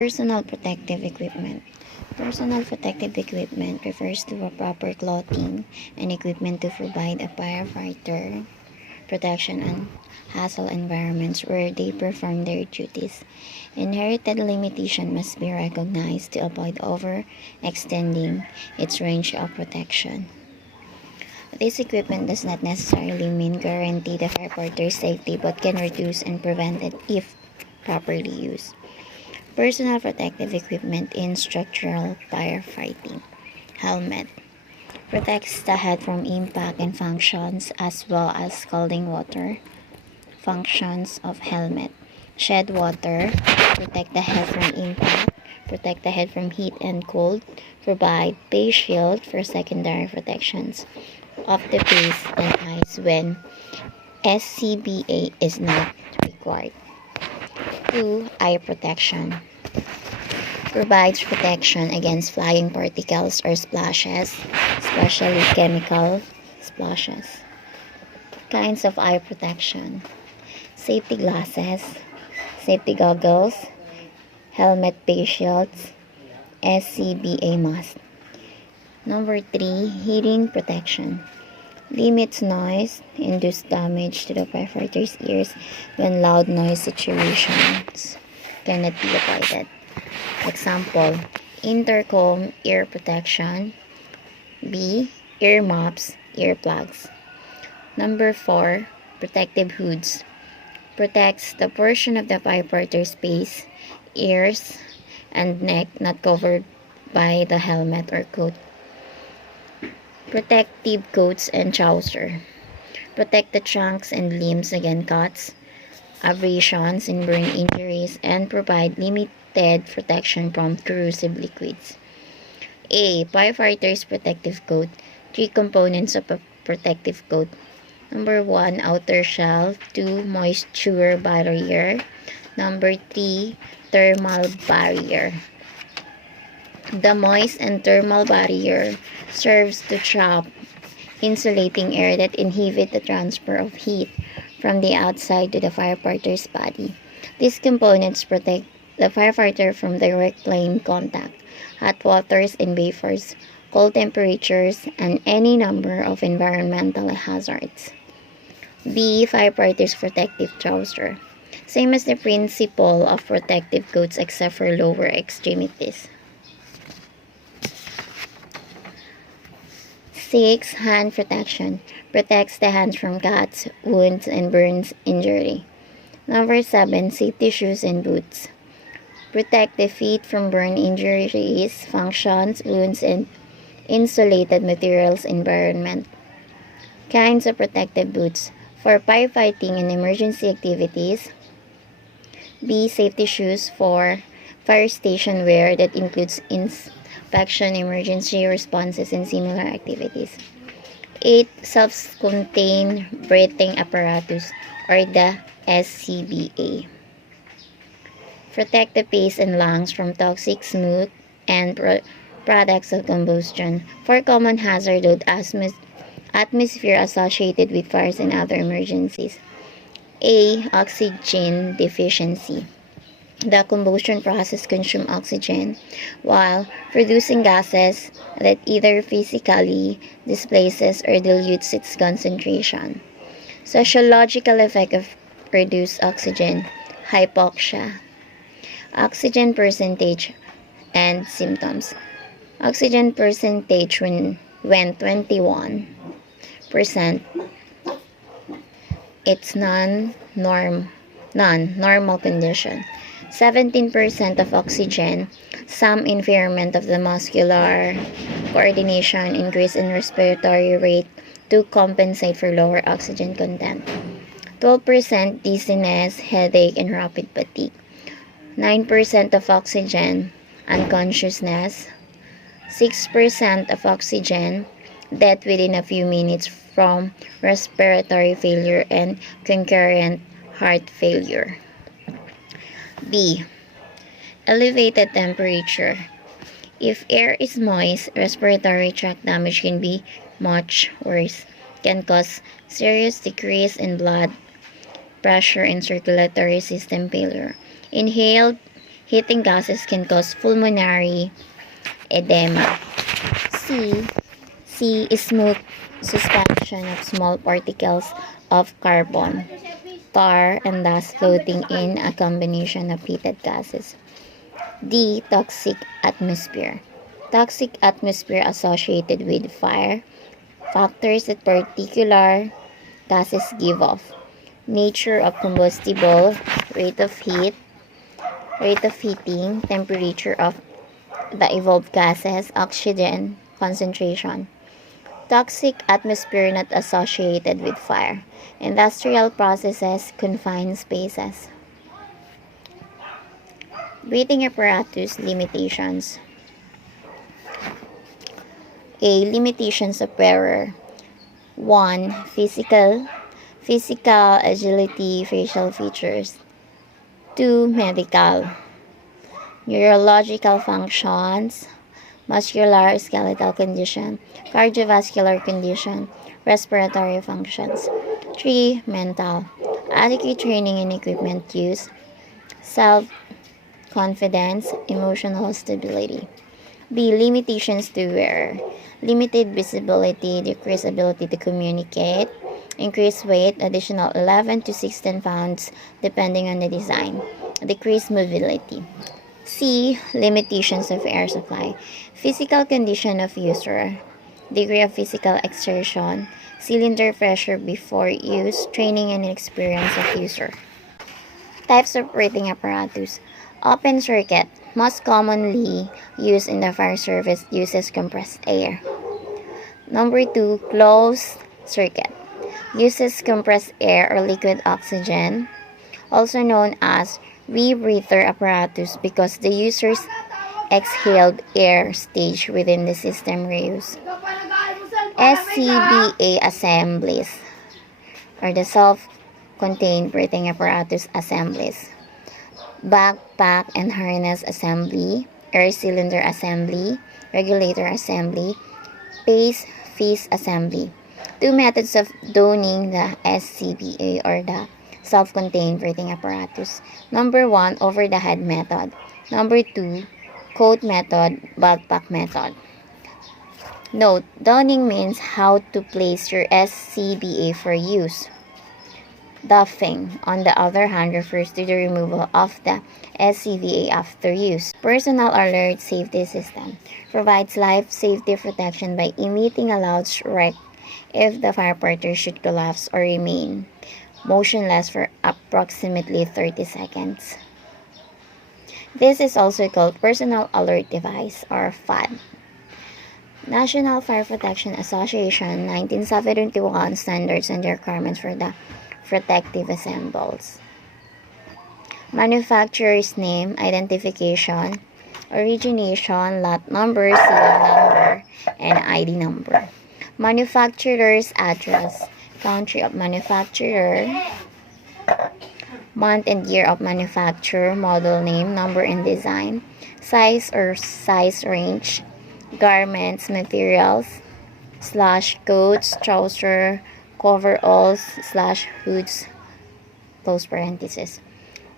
Personal protective equipment. Personal protective equipment refers to a proper clothing and equipment to provide a firefighter protection in hostile environments where they perform their duties. Inherited limitation must be recognized to avoid overextending its range of protection. This equipment does not necessarily mean guarantee the firefighter's safety but can reduce and prevent it if properly used. Personal protective equipment in structural firefighting. Helmet. Protects the head from impact and functions as well as scalding water. Functions of helmet. Shed water. Protect the head from impact. Protect the head from heat and cold. Provide face shield for secondary protections of the face and eyes when SCBA is not required. 2. Eye protection. Provides protection against flying particles or splashes, especially chemical splashes. Kinds of eye protection. Safety glasses, safety goggles, helmet face shields, SCBA mask. Number 3. Hearing protection. Limits noise, induce damage to the firefighter's ears when loud noise situations cannot be avoided. Example, intercom, ear protection. B. Ear muffs, earplugs. Number 4. Protective hoods. Protects the portion of the firefighter's face, ears, and neck not covered by the helmet or coat. Protective coats and trouser. Protect the trunks and limbs against cuts, abrasions, and burn injuries, and provide limited protection from corrosive liquids. A. Firefighter's protective coat. 3 components of a protective coat. Number 1. Outer shell. 2. Moisture barrier. Number 3. Thermal barrier. The moist and thermal barrier serves to trap insulating air that inhibit the transfer of heat from the outside to the firefighter's body. These components protect the firefighter from direct flame contact, hot waters and vapors, cold temperatures, and any number of environmental hazards. B. Firefighter's protective trouser. Same as the principle of protective coats except for lower extremities. 6. Hand protection. Protects the hands from cuts, wounds, and burns injury. Number 7. Safety shoes and boots. Protect the feet from burn injuries, functions, wounds, and insulated materials environment. Kinds of protective boots. For firefighting and emergency activities. B. Safety shoes for fire station wear that includes inspection, emergency responses, and similar activities. 8. Self-contained breathing apparatus or the SCBA. Protect the face and lungs from toxic smoke and products of combustion. For common hazard of atmosphere associated with fires and other emergencies. A. Oxygen deficiency. The combustion process consumes oxygen while producing gases that either physically displaces or dilutes its concentration. Sociological effect of reduced oxygen, hypoxia. Oxygen percentage and symptoms. Oxygen percentage when 21%, it's non-normal condition. 17% of oxygen, some impairment of the muscular coordination, increase in respiratory rate to compensate for lower oxygen content. 12% dizziness, headache, and rapid fatigue. 9% of oxygen, unconsciousness. 6% of oxygen, death within a few minutes from respiratory failure and concurrent heart failure. B. Elevated temperature. If air is moist, respiratory tract damage can be much worse. Can cause serious decrease in blood pressure and circulatory system failure. Inhaled Heating gases can cause pulmonary edema. C is smooth suspension of small particles of carbon, tar, and dust floating in a combination of heated gases. D. Toxic atmosphere. Toxic atmosphere associated with fire. Factors that particular gases give off. Nature of combustible, rate of heating, temperature of the evolved gases, oxygen concentration. Toxic atmosphere not associated with fire. Industrial processes, confined spaces. Breathing apparatus limitations. A. Limitations of wearer. 1. Physical agility, facial features. 2. Medical. Neurological functions, muscular skeletal condition, cardiovascular condition, respiratory functions. 3. Mental. Adequate training and equipment use, self-confidence, emotional stability. B. Limitations to wearer. Limited visibility, decreased ability to communicate, increased weight, additional 11 to 16 pounds depending on the design, decreased mobility. C. Limitations of air supply. Physical condition of user, degree of physical exertion, cylinder pressure before use, training and experience of user. Types of breathing apparatus. Open circuit, most commonly used in the fire service, uses compressed air. Number 2, closed circuit, uses compressed air or liquid oxygen, also known as Vibrator apparatus because the user's exhaled air stage within the system reuse. SCBA assemblies or the self-contained breathing apparatus assemblies. Backpack and harness assembly, air cylinder assembly, regulator assembly, face assembly. 2 methods of donning the SCBA or the self-contained breathing apparatus. Number 1, over the head method. Number 2, coat method, backpack method. Note, donning means how to place your SCBA for use. Doffing, on the other hand, refers to the removal of the SCBA after use. Personal alert safety system provides life safety protection by emitting a loud shriek if the firefighter should collapse or remain motionless for approximately 30 seconds. This is also called Personal Alert Device or FAD. National Fire Protection Association 1971 standards and requirements for the protective assembles. Manufacturer's name, identification, origination, lot number, serial number, and ID number. Manufacturer's address, country of manufacturer, month and year of manufacture, model name, number and design, size or size range, garments, materials, / coats, trouser, coveralls / hoods, close parenthesis.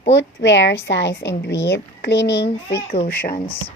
Footwear size and width, cleaning precautions.